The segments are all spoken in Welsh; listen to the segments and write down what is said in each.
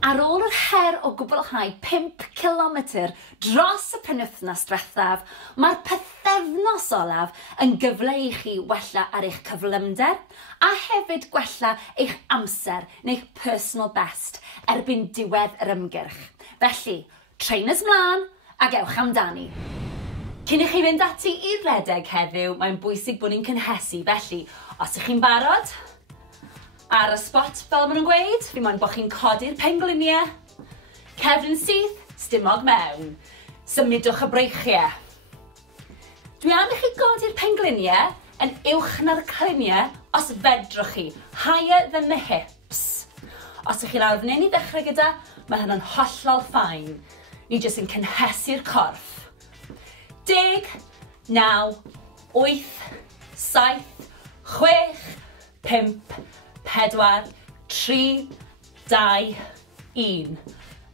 Ar ôl yr her o gwblhau 5 kilometr dros y penwythnos diwethaf, mae'r pythefnos olaf yn gyfle i chi wella ar eich cyflymder a hefyd gwella eich amser neu'ch personal best erbyn diwedd yr ymgyrch. Felly, trainers mlaen a gewch amdani. Cyn i chi fynd ati i'r redeg heddiw, mae'n bwysig bod ni'n cynhesu. Felly, os ych chi'n barod, ar y spot fel maen nhw'n gweud, fi moyn bod chi'n codi'r pengliniau, cefn syth, stumog mewn, symudwch y breichiau. Dwi am i chi godi'r pengliniau yn uwch na'r cliniau os fedrwch chi, higher than the hips. Os ych chi lawr fan hyn i ddechrau gyda, mae hynny'n hollol ffain. Ni jyst yn cynhesu'r corff. 10, 9, 8, 7, 6, 5, 4, 3, 2, 1.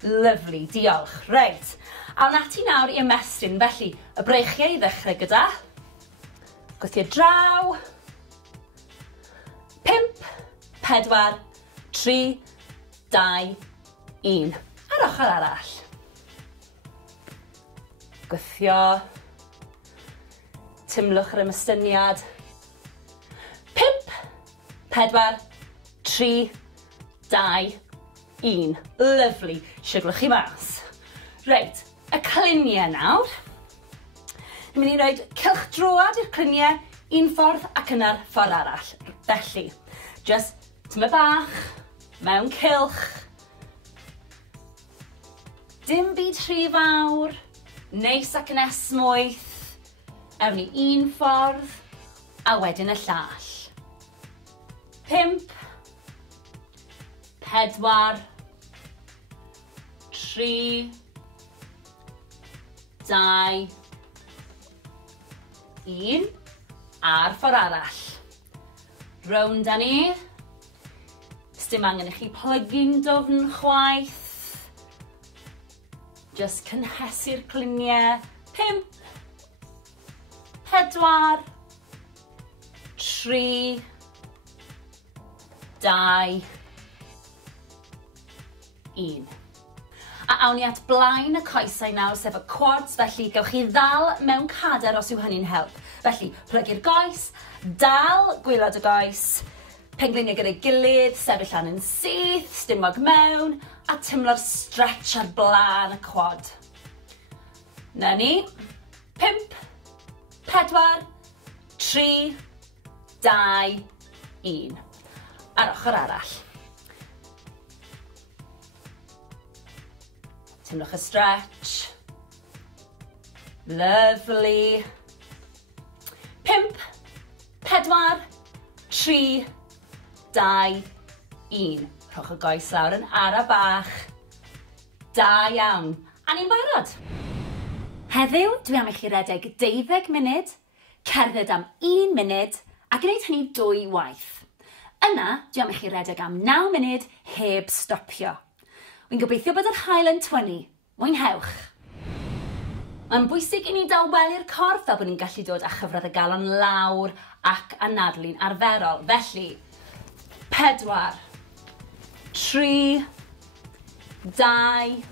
Lyfli, diolch. Reit, awn ati nawr i ymestyn, felly y breichiau i ddechrau gyda. Gwythio draw. 5, 4, 3, 2, 1. Ar ochr arall. Gwythio. Tymlwch yr ymystyniad. 5, 4, 3, 2, 1. Lyfli. Siglwch chi mas. Reit, y cliniau nawr. Ni'n mynd i roed cylchdroad i'r cliniau un ffordd ac yna'r ffordd arall. Felly, just tyma bach, mewn cylch. Dim byd rhy fawr, neis ac yn esmwyth. Ewn ni un ffordd, a wedyn y llall. 5, 4, 3, 2, 1. A'r ffordd arall. Rownd â ni. Dim angen i chi plygu'n dofn chwaith. Just cynhesu'r cliniau. 5, 4, 3, 2, 1. A awn ni at blaen y coesau nawr, sef y quads, felly gewch chi ddal mewn cader os yw hynny'n help. Felly, plygu'r goes, dal gwylod y goes, pengliniau gyda'i gilydd, sefyll lan yn syth, stumog mewn, a tymlo'r stretch ar blaen y quad. Na ni. 5, 4, 3, 2, 1. Ar ochr arall. Tymlwch y stretch. Lovely. 5, 4, 3, 2, 1. Rhowch y goes lawr yn ara bach. Da iawn. A ni'n barod. Heddiw, dwi am i chi redeg 12 munud, cerdded am 1 munud, a gwneud hynny 2 waith. Yna, dwi am i chi redeg am 9 munud heb stopio. Wy'n gobeithio bod yr haul yn tynnu. Mwynhewch. Mae'n bwysig i ni dawbelu'r corff fel bod ni'n gallu dod â chyfradd y galon lawr ac anadlu'n arferol. Felly, 4, 3, 2,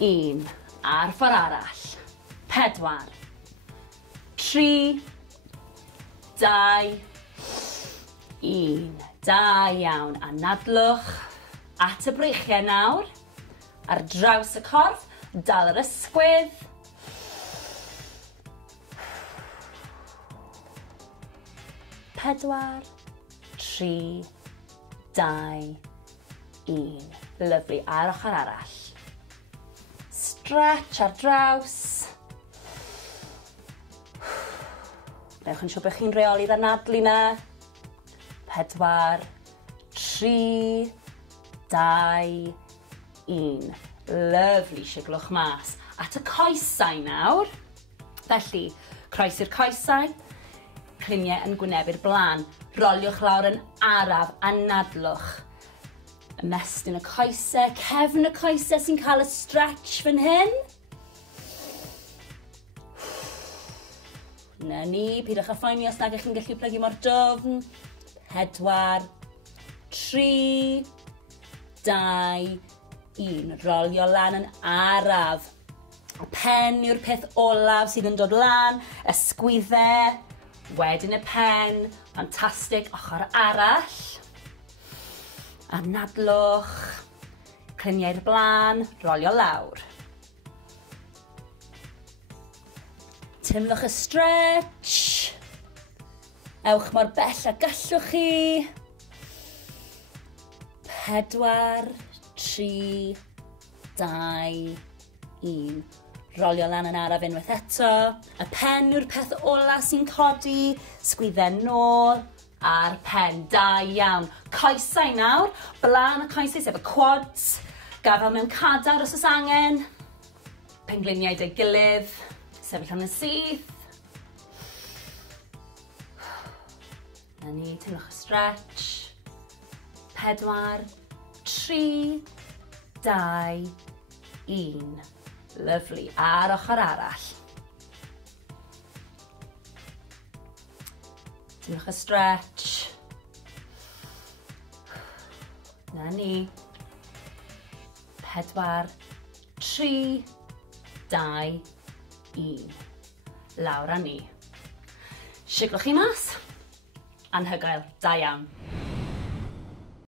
1. A'r ffordd arall. 4, 3, 2, 1. Da iawn. Anadlwch at y breichiau nawr. Ar draws y corff. Dal yr ysgwydd. 4, 3, 2, 1. Lyfli. A'r ochr arall. Stretch ar draws. Newch yn siŵr bod chi'n reoli'r anadlu na. 4, 3, 2, 1. Lyfli, siglwch mas. At y coesau nawr. Felly, croesi'r coesau. Cliniau yn gwynebu'r blaen. Roliwch lawr yn araf, anadlwch. Ymestyn y coesau, cefn y coesau sy'n cael y stretch fan hyn. Na ni, pidwch â phoeni os nag ych chi'n gallu plygu mor dofn. 4, 3, 2, 1. Rolio lan yn araf. Y pen yw'r peth olaf sydd yn dod lan, ysgwyddau, wedyn y pen, ffantastig, ochr arall. Anadlwch, cliniau'r blaen, rolio lawr. Timlwch y stretch. Ewch mor bell a gallwch chi. 4, 3, 2, 1. Rolio lan yn araf unwaith eto. Y pen yw'r peth ola sy'n codi. Sgwyddau nôl a'r pen. Da iawn. Coesau nawr. Blaen y coesau sef y quads. Gafel mewn cadar os oes angen. Pengliniau dy gilydd. Sefyll am y syth. Na ni, timlwch y stretch. 4, 3, 2, 1. Lyfli. Ar ochr arall. Timlwch y stretch. Na ni. 4, 3, 2, 1. Lawr â ni. Siglwch chi mas. Anhygoel. Da iawn.